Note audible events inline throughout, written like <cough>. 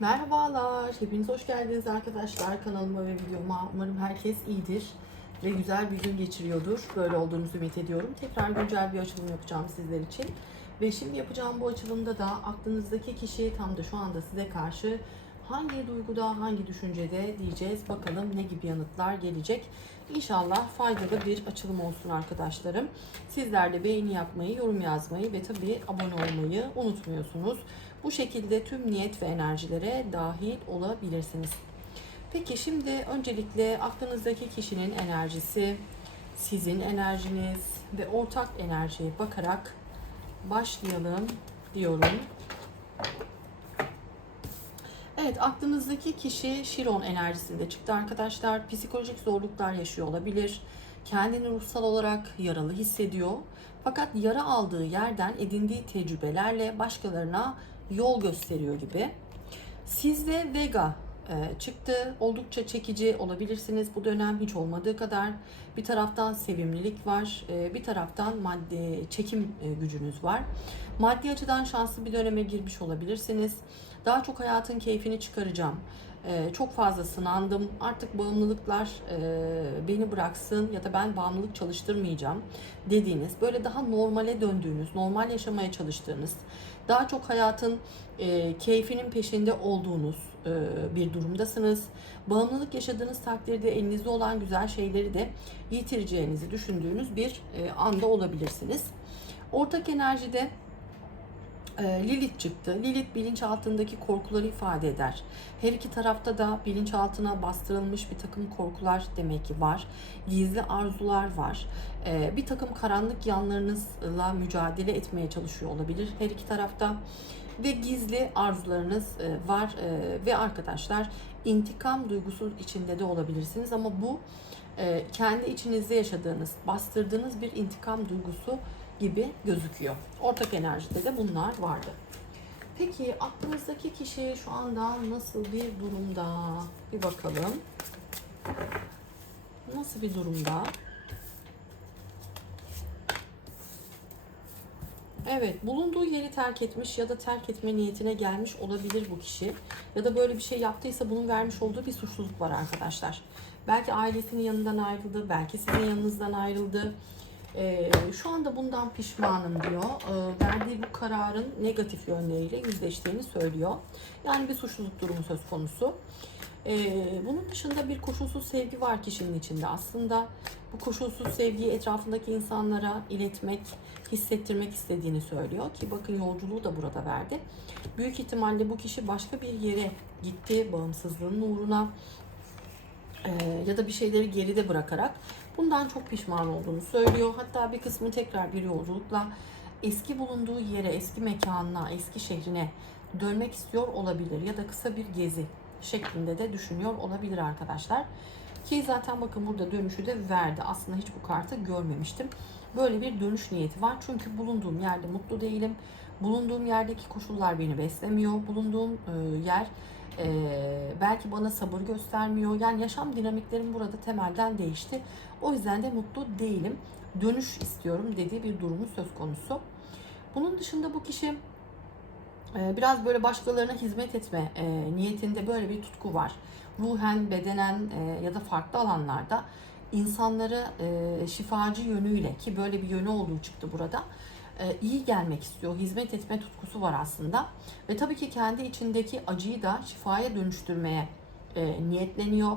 Merhabalar, hepiniz hoş geldiniz arkadaşlar kanalıma ve videoma. Umarım herkes iyidir ve güzel bir gün geçiriyordur. Böyle olduğunuzu ümit ediyorum. Tekrar güncel bir açılım yapacağım sizler için. Ve şimdi yapacağım bu açılımda da aklınızdaki kişi tam da şu anda size karşı hangi duyguda, hangi düşüncede diyeceğiz. Bakalım ne gibi yanıtlar gelecek. İnşallah faydalı bir açılım olsun arkadaşlarım. Sizler de beğeni yapmayı, yorum yazmayı ve tabii abone olmayı unutmuyorsunuz. Bu şekilde tüm niyet ve enerjilere dahil olabilirsiniz. Peki şimdi öncelikle aklınızdaki kişinin enerjisi, sizin enerjiniz ve ortak enerjiye bakarak başlayalım diyorum. Evet aklınızdaki kişi Şiron enerjisinde çıktı arkadaşlar. Psikolojik zorluklar yaşıyor olabilir. Kendini ruhsal olarak yaralı hissediyor. Fakat yara aldığı yerden edindiği tecrübelerle başkalarına yol gösteriyor gibi. Sizde Vega e, çıktı. Oldukça çekici olabilirsiniz bu dönem hiç olmadığı kadar. Bir taraftan sevimlilik var, e, bir taraftan maddi çekim e, gücünüz var. Maddi açıdan şanslı bir döneme girmiş olabilirsiniz. Daha çok hayatın keyfini çıkaracağım. E, Çok fazla sınandım. Artık bağımlılıklar e, beni bıraksın ya da ben bağımlılık çalıştırmayacağım dediğiniz, böyle daha normale döndüğünüz, normal yaşamaya çalıştığınız, daha çok hayatın e, keyfinin peşinde olduğunuz e, bir durumdasınız. Bağımlılık yaşadığınız takdirde elinizde olan güzel şeyleri de yitireceğinizi düşündüğünüz bir e, anda olabilirsiniz. Ortak enerjide e, Lilith çıktı. Lilith bilinçaltındaki korkuları ifade eder. Her iki tarafta da bilinçaltına bastırılmış bir takım korkular demek ki var. Gizli arzular var. E, Bir takım karanlık yanlarınızla mücadele etmeye çalışıyor olabilir her iki tarafta. Ve gizli arzularınız e, var E, ve arkadaşlar intikam duygusu içinde de olabilirsiniz ama bu e, kendi içinizde yaşadığınız, bastırdığınız bir intikam duygusu gibi gözüküyor. Ortak enerjide de bunlar vardı. Peki aklınızdaki kişi şu anda nasıl bir durumda? Bir bakalım. Nasıl bir durumda? Evet, bulunduğu yeri terk etmiş ya da terk etme niyetine gelmiş olabilir bu kişi. Ya da böyle bir şey yaptıysa bunun vermiş olduğu bir suçluluk var arkadaşlar. Belki ailesinin yanından ayrıldı, belki sizin yanınızdan ayrıldı. Ee, şu anda bundan pişmanım diyor. Ee, verdiği bu kararın negatif yönleriyle yüzleştiğini söylüyor. Yani bir suçluluk durumu söz konusu. Ee, bunun dışında bir koşulsuz sevgi var kişinin içinde. Aslında bu koşulsuz sevgiyi etrafındaki insanlara iletmek, hissettirmek istediğini söylüyor ki bakın yolculuğu da burada verdi. Büyük ihtimalle bu kişi başka bir yere gitti bağımsızlığının uğruna e, ya da bir şeyleri geride bırakarak bundan çok pişman olduğunu söylüyor. Hatta bir kısmı tekrar bir yolculukla eski bulunduğu yere, eski mekanına, eski şehrine dönmek istiyor olabilir ya da kısa bir gezi şeklinde de düşünüyor olabilir arkadaşlar. Ki zaten bakın burada dönüşü de verdi. Aslında hiç bu kartı görmemiştim. Böyle bir dönüş niyeti var. Çünkü bulunduğum yerde mutlu değilim. Bulunduğum yerdeki koşullar beni beslemiyor. Bulunduğum e, yer e, belki bana sabır göstermiyor. Yani yaşam dinamiklerim burada temelden değişti. O yüzden de mutlu değilim. Dönüş istiyorum dediği bir durumu söz konusu. Bunun dışında bu kişi e, biraz böyle başkalarına hizmet etme e, niyetinde böyle bir tutku var. Ruhen, bedenen e, ya da farklı alanlarda insanları e, şifacı yönüyle ki böyle bir yönü olduğu çıktı burada iyi gelmek istiyor. Hizmet etme tutkusu var aslında. Ve tabii ki kendi içindeki acıyı da şifaya dönüştürmeye e, niyetleniyor.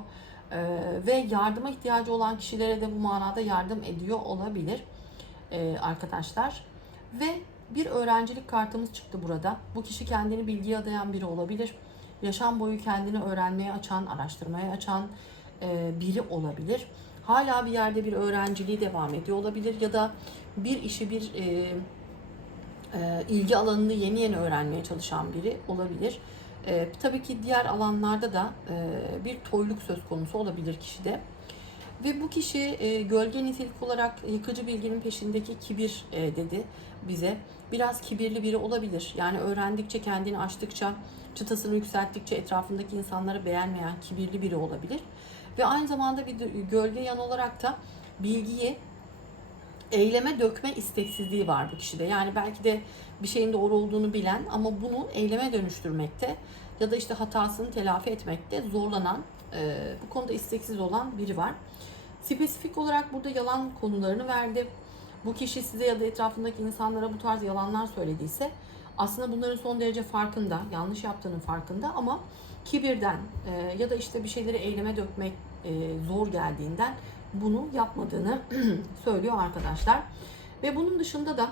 E, ve yardıma ihtiyacı olan kişilere de bu manada yardım ediyor olabilir e, arkadaşlar. Ve bir öğrencilik kartımız çıktı burada. Bu kişi kendini bilgiye adayan biri olabilir. Yaşam boyu kendini öğrenmeye açan, araştırmaya açan e, biri olabilir. Hala bir yerde bir öğrenciliği devam ediyor olabilir ya da bir işi bir e, e, ilgi alanını yeni yeni öğrenmeye çalışan biri olabilir. E, tabii ki diğer alanlarda da e, bir toyluk söz konusu olabilir kişide. Ve bu kişi e, gölge nitelik olarak yıkıcı bilginin peşindeki kibir e, dedi bize. Biraz kibirli biri olabilir. Yani öğrendikçe, kendini aştıkça, çıtasını yükselttikçe etrafındaki insanları beğenmeyen kibirli biri olabilir. Ve aynı zamanda bir gölge yan olarak da bilgiyi eyleme dökme isteksizliği var bu kişide. Yani belki de bir şeyin doğru olduğunu bilen ama bunu eyleme dönüştürmekte ya da işte hatasını telafi etmekte zorlanan, e, bu konuda isteksiz olan biri var. Spesifik olarak burada yalan konularını verdi. Bu kişi size ya da etrafındaki insanlara bu tarz yalanlar söylediyse aslında bunların son derece farkında, yanlış yaptığının farkında ama kibirden e, ya da işte bir şeyleri eyleme dökmek zor geldiğinden bunu yapmadığını <clears throat> söylüyor arkadaşlar. Ve bunun dışında da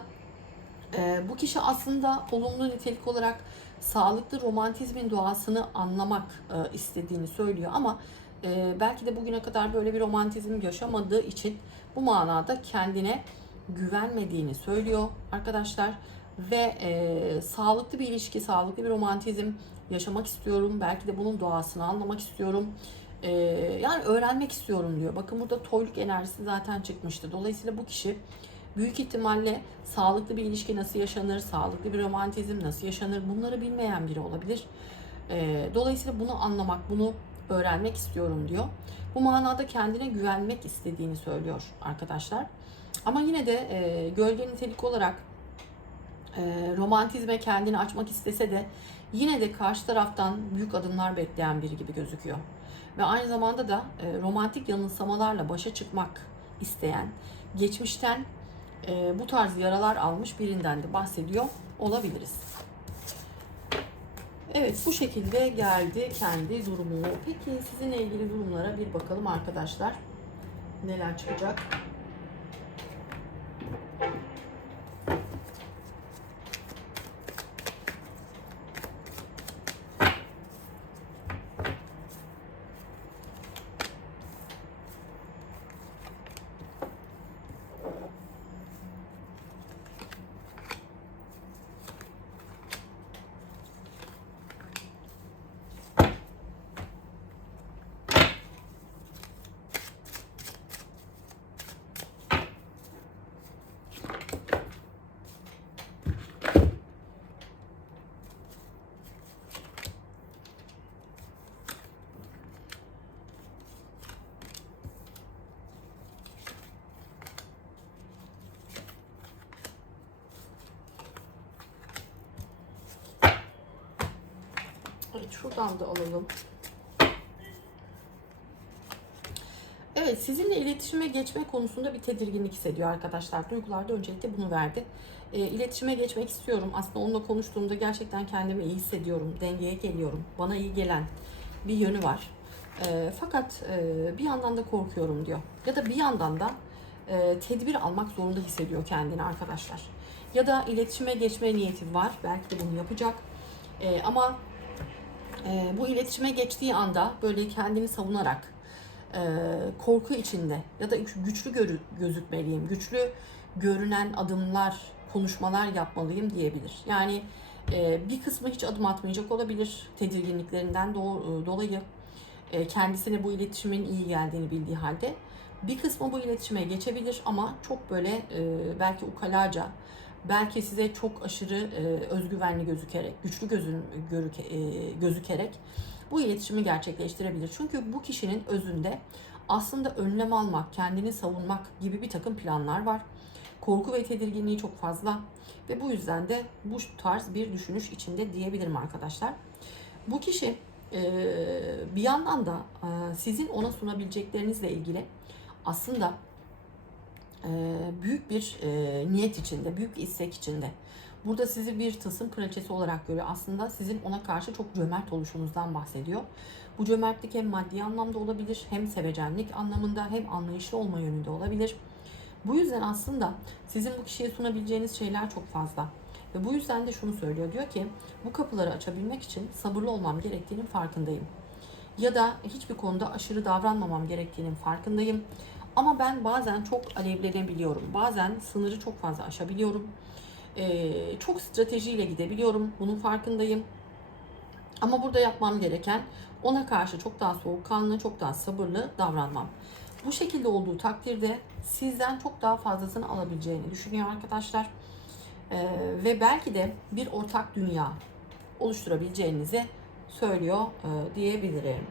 e, bu kişi aslında olumlu nitelik olarak sağlıklı romantizmin doğasını anlamak e, istediğini söylüyor ama e, belki de bugüne kadar böyle bir romantizm yaşamadığı için bu manada kendine güvenmediğini söylüyor arkadaşlar ve e, sağlıklı bir ilişki, sağlıklı bir romantizm yaşamak istiyorum. Belki de bunun doğasını anlamak istiyorum. E, yani öğrenmek istiyorum diyor. Bakın burada toyluk enerjisi zaten çıkmıştı. Dolayısıyla bu kişi büyük ihtimalle sağlıklı bir ilişki nasıl yaşanır, sağlıklı bir romantizm nasıl yaşanır bunları bilmeyen biri olabilir. E, dolayısıyla bunu anlamak, bunu öğrenmek istiyorum diyor. Bu manada kendine güvenmek istediğini söylüyor arkadaşlar. Ama yine de e, gölge nitelik olarak e, romantizme kendini açmak istese de yine de karşı taraftan büyük adımlar bekleyen biri gibi gözüküyor. Ve aynı zamanda da e, romantik yanılsamalarla başa çıkmak isteyen, geçmişten e, bu tarz yaralar almış birinden de bahsediyor olabiliriz. Evet bu şekilde geldi kendi durumu. Peki sizinle ilgili durumlara bir bakalım arkadaşlar. Neler çıkacak? Evet şuradan da alalım. Evet sizinle iletişime geçme konusunda bir tedirginlik hissediyor arkadaşlar. Duygularda öncelikle bunu verdi. E, iletişime geçmek istiyorum. Aslında onunla konuştuğumda gerçekten kendimi iyi hissediyorum. Dengeye geliyorum. Bana iyi gelen bir yönü var. E, fakat e, bir yandan da korkuyorum diyor. Ya da bir yandan da e, tedbir almak zorunda hissediyor kendini arkadaşlar. Ya da iletişime geçme niyeti var. Belki de bunu yapacak. E, ama e, bu iletişime geçtiği anda böyle kendini savunarak e, korku içinde ya da güçlü görü, gözükmeliyim, güçlü görünen adımlar, konuşmalar yapmalıyım diyebilir. Yani e, bir kısmı hiç adım atmayacak olabilir tedirginliklerinden do- dolayı e, kendisine bu iletişimin iyi geldiğini bildiği halde. Bir kısmı bu iletişime geçebilir ama çok böyle e, belki ukalaca, belki size çok aşırı e, özgüvenli gözükerek, güçlü gözün görüke, e, gözükerek bu iletişimi gerçekleştirebilir. Çünkü bu kişinin özünde aslında önlem almak, kendini savunmak gibi bir takım planlar var. Korku ve tedirginliği çok fazla ve bu yüzden de bu tarz bir düşünüş içinde diyebilirim arkadaşlar. Bu kişi e, bir yandan da e, sizin ona sunabileceklerinizle ilgili aslında büyük bir e, niyet içinde, büyük bir istek içinde. Burada sizi bir tılsım kraliçesi olarak görüyor. Aslında sizin ona karşı çok cömert oluşunuzdan bahsediyor. Bu cömertlik hem maddi anlamda olabilir, hem sevecenlik anlamında, hem anlayışlı olma yönünde olabilir. Bu yüzden aslında sizin bu kişiye sunabileceğiniz şeyler çok fazla. Ve bu yüzden de şunu söylüyor. Diyor ki bu kapıları açabilmek için sabırlı olmam gerektiğinin farkındayım. Ya da hiçbir konuda aşırı davranmamam gerektiğinin farkındayım. Ama ben bazen çok alevlenebiliyorum. Bazen sınırı çok fazla aşabiliyorum. Ee, çok stratejiyle gidebiliyorum. Bunun farkındayım. Ama burada yapmam gereken ona karşı çok daha soğukkanlı, çok daha sabırlı davranmam. Bu şekilde olduğu takdirde sizden çok daha fazlasını alabileceğini düşünüyor arkadaşlar. Ee, ve belki de bir ortak dünya oluşturabileceğinizi söylüyor e, diyebilirim.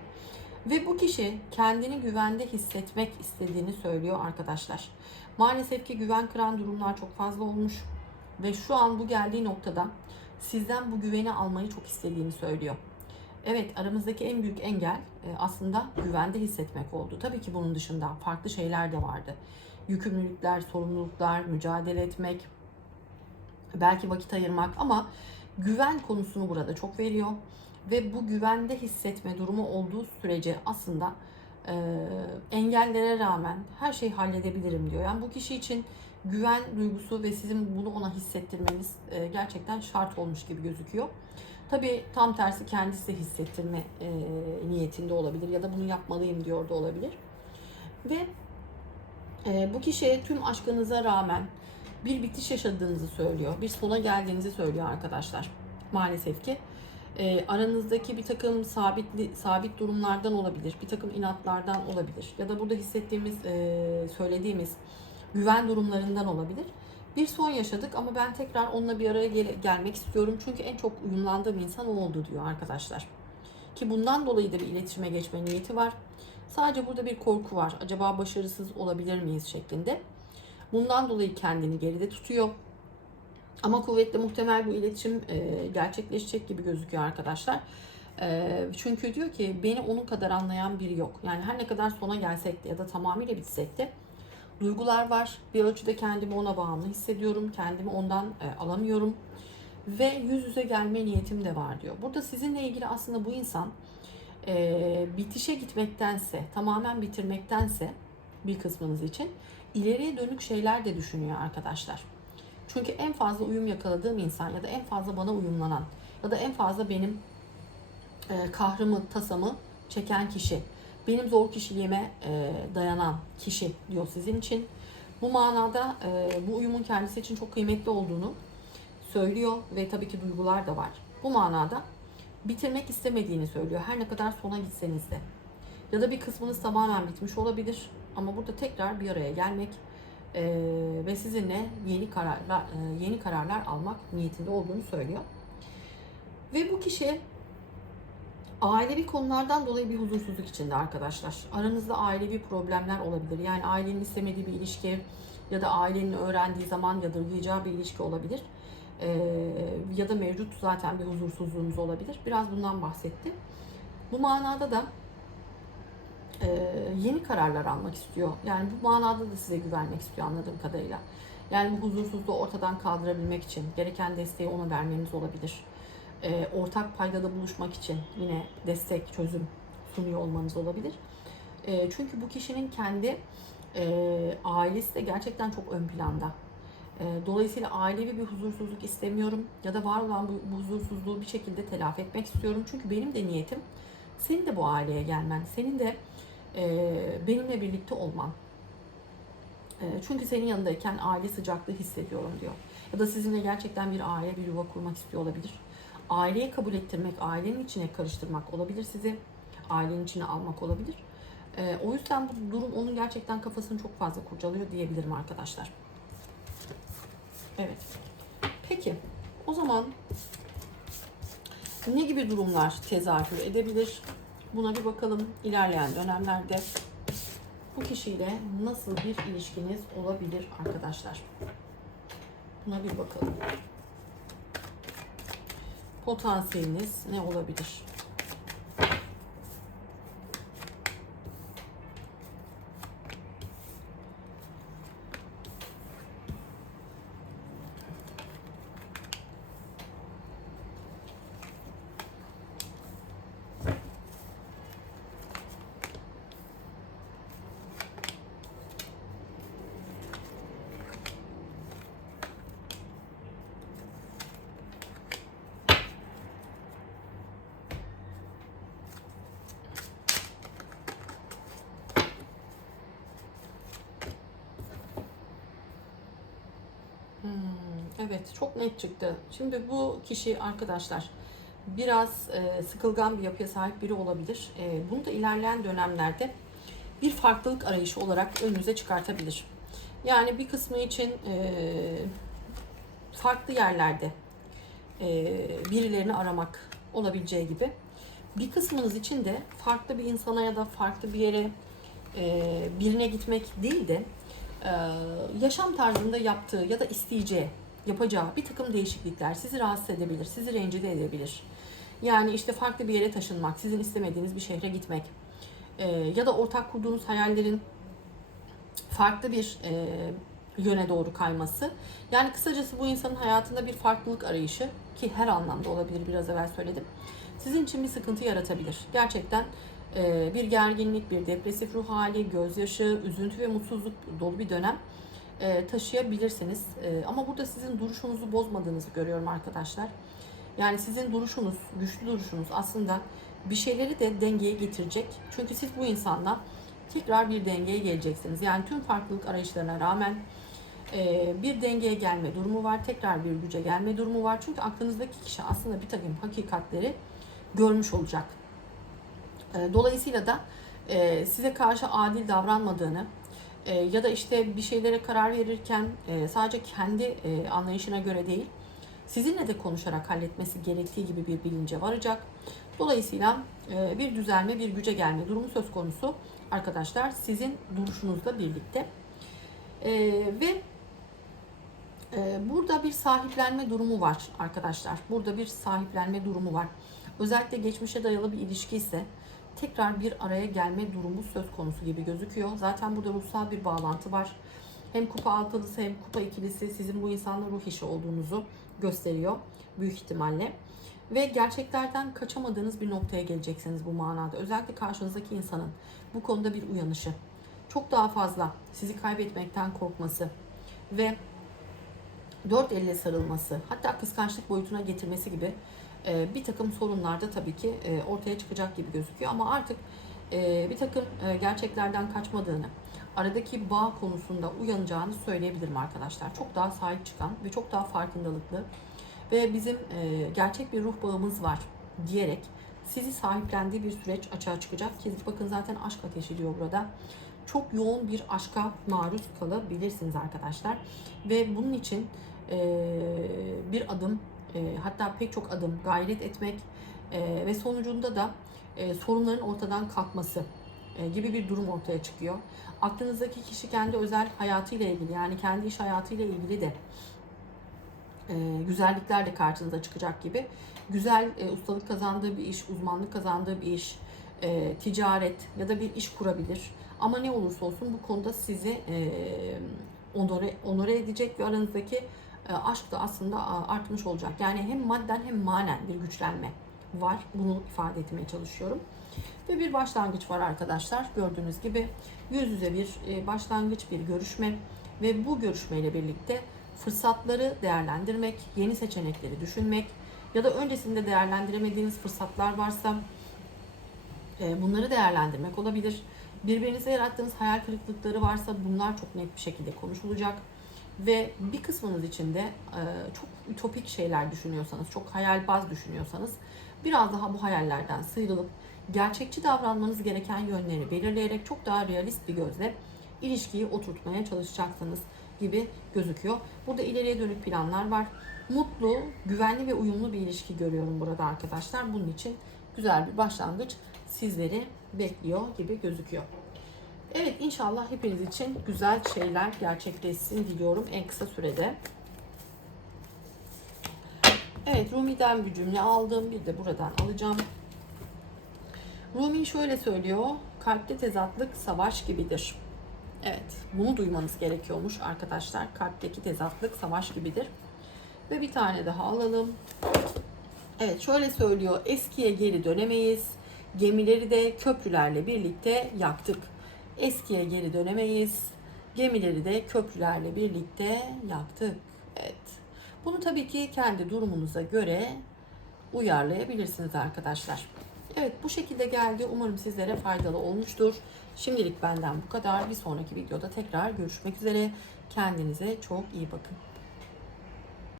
Ve bu kişi kendini güvende hissetmek istediğini söylüyor arkadaşlar. Maalesef ki güven kıran durumlar çok fazla olmuş. Ve şu an bu geldiği noktada sizden bu güveni almayı çok istediğini söylüyor. evet aramızdaki en büyük engel e, aslında güvende hissetmek oldu. Tabii ki bunun dışında farklı şeyler de vardı. Yükümlülükler, sorumluluklar, mücadele etmek, belki vakit ayırmak ama güven konusunu burada çok veriyor ve bu güvende hissetme durumu olduğu sürece aslında e, engellere rağmen her şeyi halledebilirim diyor. Yani bu kişi için güven duygusu ve sizin bunu ona hissettirmeniz e, gerçekten şart olmuş gibi gözüküyor. Tabii tam tersi kendisi de hissettirme e, niyetinde olabilir ya da bunu yapmalıyım diyor da olabilir. Ve e, bu kişiye tüm aşkınıza rağmen bir bitiş yaşadığınızı söylüyor. Bir sona geldiğinizi söylüyor arkadaşlar. Maalesef ki e, aranızdaki bir takım sabit sabit durumlardan olabilir, bir takım inatlardan olabilir ya da burada hissettiğimiz, e, söylediğimiz güven durumlarından olabilir. Bir son yaşadık ama ben tekrar onunla bir araya gel- gelmek istiyorum çünkü en çok uyumlandığım insan o oldu diyor arkadaşlar. Ki bundan dolayı da bir iletişime geçme niyeti var. Sadece burada bir korku var. Acaba başarısız olabilir miyiz şeklinde. Bundan dolayı kendini geride tutuyor. Ama kuvvetli muhtemel bu iletişim e, gerçekleşecek gibi gözüküyor arkadaşlar. E, çünkü diyor ki beni onun kadar anlayan biri yok. Yani her ne kadar sona gelsek de ya da tamamıyla bitsek de duygular var. Bir ölçüde kendimi ona bağımlı hissediyorum. Kendimi ondan e, alamıyorum. Ve yüz yüze gelme niyetim de var diyor. Burada sizinle ilgili aslında bu insan e, bitişe gitmektense, tamamen bitirmektense bir kısmınız için ileriye dönük şeyler de düşünüyor arkadaşlar. Çünkü en fazla uyum yakaladığım insan ya da en fazla bana uyumlanan ya da en fazla benim e, kahrımı, tasamı çeken kişi, benim zor kişiliğime e, dayanan kişi diyor sizin için. Bu manada e, bu uyumun kendisi için çok kıymetli olduğunu söylüyor ve tabii ki duygular da var. Bu manada bitirmek istemediğini söylüyor. Her ne kadar sona gitseniz de. Ya da bir kısmınız tamamen bitmiş olabilir. Ama burada tekrar bir araya gelmek e, ve sizinle yeni kararlar e, yeni kararlar almak niyetinde olduğunu söylüyor. Ve bu kişi ailevi konulardan dolayı bir huzursuzluk içinde arkadaşlar. Aranızda ailevi problemler olabilir. Yani ailenin istemediği bir ilişki ya da ailenin öğrendiği zaman yadırgayacağı bir ilişki olabilir. Ee, ya da mevcut zaten bir huzursuzluğunuz olabilir. Biraz bundan bahsetti. Bu manada da e, yeni kararlar almak istiyor. Yani bu manada da size güvenmek istiyor anladığım kadarıyla. Yani bu huzursuzluğu ortadan kaldırabilmek için gereken desteği ona vermeniz olabilir. E, ortak paydada buluşmak için yine destek, çözüm sunuyor olmanız olabilir. E, çünkü bu kişinin kendi e, ailesi de gerçekten çok ön planda. Dolayısıyla ailevi bir huzursuzluk istemiyorum ya da var olan bu huzursuzluğu bir şekilde telafi etmek istiyorum. Çünkü benim de niyetim senin de bu aileye gelmen, senin de e, benimle birlikte olman. E, çünkü senin yanındayken aile sıcaklığı hissediyorum diyor. Ya da sizinle gerçekten bir aile, bir yuva kurmak istiyor olabilir. Aileye kabul ettirmek, ailenin içine karıştırmak olabilir sizi. Ailenin içine almak olabilir. E, o yüzden bu durum onun gerçekten kafasını çok fazla kurcalıyor diyebilirim arkadaşlar. Evet. Peki. O zaman ne gibi durumlar tezahür edebilir? Buna bir bakalım ilerleyen dönemlerde bu kişiyle nasıl bir ilişkiniz olabilir arkadaşlar? Buna bir bakalım. Potansiyeliniz ne olabilir? Evet çok net çıktı. Şimdi bu kişi arkadaşlar biraz e, sıkılgan bir yapıya sahip biri olabilir. E, bunu da ilerleyen dönemlerde bir farklılık arayışı olarak önünüze çıkartabilir. Yani bir kısmı için e, farklı yerlerde e, birilerini aramak olabileceği gibi bir kısmınız için de farklı bir insana ya da farklı bir yere e, birine gitmek değil de e, yaşam tarzında yaptığı ya da isteyeceği, yapacağı bir takım değişiklikler sizi rahatsız edebilir, sizi rencide edebilir. Yani işte farklı bir yere taşınmak, sizin istemediğiniz bir şehre gitmek e, ya da ortak kurduğunuz hayallerin farklı bir e, yöne doğru kayması. Yani kısacası bu insanın hayatında bir farklılık arayışı ki her anlamda olabilir biraz evvel söyledim. Sizin için bir sıkıntı yaratabilir. Gerçekten e, bir gerginlik, bir depresif ruh hali, gözyaşı, üzüntü ve mutsuzluk dolu bir dönem e, taşıyabilirsiniz. E, ama burada sizin duruşunuzu bozmadığınızı görüyorum arkadaşlar. Yani sizin duruşunuz, güçlü duruşunuz aslında bir şeyleri de dengeye getirecek. Çünkü siz bu insanla tekrar bir dengeye geleceksiniz. Yani tüm farklılık arayışlarına rağmen e, bir dengeye gelme durumu var. Tekrar bir güce gelme durumu var. Çünkü aklınızdaki kişi aslında bir takım hakikatleri görmüş olacak. E, Dolayısıyla da e, size karşı adil davranmadığını e, ya da işte bir şeylere karar verirken e, sadece kendi e, anlayışına göre değil, sizinle de konuşarak halletmesi gerektiği gibi bir bilince varacak. Dolayısıyla bir düzelme, bir güce gelme durumu söz konusu arkadaşlar sizin duruşunuzla birlikte. Ve burada bir sahiplenme durumu var arkadaşlar. Burada bir sahiplenme durumu var. Özellikle geçmişe dayalı bir ilişki ise tekrar bir araya gelme durumu söz konusu gibi gözüküyor. Zaten burada ruhsal bir bağlantı var. Hem kupa altılısı hem kupa ikilisi sizin bu insanla ruh işi olduğunuzu gösteriyor büyük ihtimalle. Ve gerçeklerden kaçamadığınız bir noktaya geleceksiniz bu manada. Özellikle karşınızdaki insanın bu konuda bir uyanışı. Çok daha fazla sizi kaybetmekten korkması ve dört elle sarılması, hatta kıskançlık boyutuna getirmesi gibi e, bir takım sorunlar da tabii ki e, ortaya çıkacak gibi gözüküyor. Ama artık e, bir takım gerçeklerden kaçmadığını, aradaki bağ konusunda uyanacağını söyleyebilirim arkadaşlar. Çok daha sahip çıkan ve çok daha farkındalıklı ve bizim gerçek bir ruh bağımız var diyerek sizi sahiplendiği bir süreç açığa çıkacak. Ki bakın zaten aşk ateşi diyor burada. Çok yoğun bir aşka maruz kalabilirsiniz arkadaşlar. Ve bunun için bir adım e, hatta pek çok adım gayret etmek e, ve sonucunda da e, sorunların ortadan kalkması e, gibi bir durum ortaya çıkıyor. Aklınızdaki kişi kendi özel hayatıyla ilgili yani kendi iş hayatıyla ilgili de e, güzellikler de karşınıza çıkacak gibi. Güzel e, ustalık kazandığı bir iş, uzmanlık kazandığı bir iş, e, ticaret ya da bir iş kurabilir. Ama ne olursa olsun bu konuda sizi e, onore, onore edecek ve aranızdaki aşk da aslında artmış olacak. Yani hem madden hem manen bir güçlenme var. Bunu ifade etmeye çalışıyorum. Ve bir başlangıç var arkadaşlar. Gördüğünüz gibi yüz yüze bir e, başlangıç, bir görüşme ve bu görüşmeyle birlikte fırsatları değerlendirmek, yeni seçenekleri düşünmek ya da öncesinde değerlendiremediğiniz fırsatlar varsa e, bunları değerlendirmek olabilir. Birbirinize yarattığınız hayal kırıklıkları varsa bunlar çok net bir şekilde konuşulacak. Ve bir kısmınız için de e, çok ütopik şeyler düşünüyorsanız, çok hayalbaz düşünüyorsanız biraz daha bu hayallerden sıyrılıp gerçekçi davranmanız gereken yönleri belirleyerek çok daha realist bir gözle ilişkiyi oturtmaya çalışacaksınız gibi gözüküyor. Burada ileriye dönük planlar var. Mutlu, güvenli ve uyumlu bir ilişki görüyorum burada arkadaşlar. Bunun için güzel bir başlangıç sizleri bekliyor gibi gözüküyor. Evet inşallah hepiniz için güzel şeyler gerçekleşsin diliyorum en kısa sürede. Evet Rumi'den bir cümle aldım. Bir de buradan alacağım. Rumi şöyle söylüyor. Kalpte tezatlık savaş gibidir. Evet, bunu duymanız gerekiyormuş arkadaşlar. Kalpteki tezatlık savaş gibidir. Ve bir tane daha alalım. Evet, şöyle söylüyor. Eskiye geri dönemeyiz. Gemileri de köprülerle birlikte yaktık. Eskiye geri dönemeyiz. Gemileri de köprülerle birlikte yaktık. Evet. Bunu tabii ki kendi durumunuza göre uyarlayabilirsiniz arkadaşlar. Evet bu şekilde geldi. Umarım sizlere faydalı olmuştur. Şimdilik benden bu kadar. Bir sonraki videoda tekrar görüşmek üzere. Kendinize çok iyi bakın.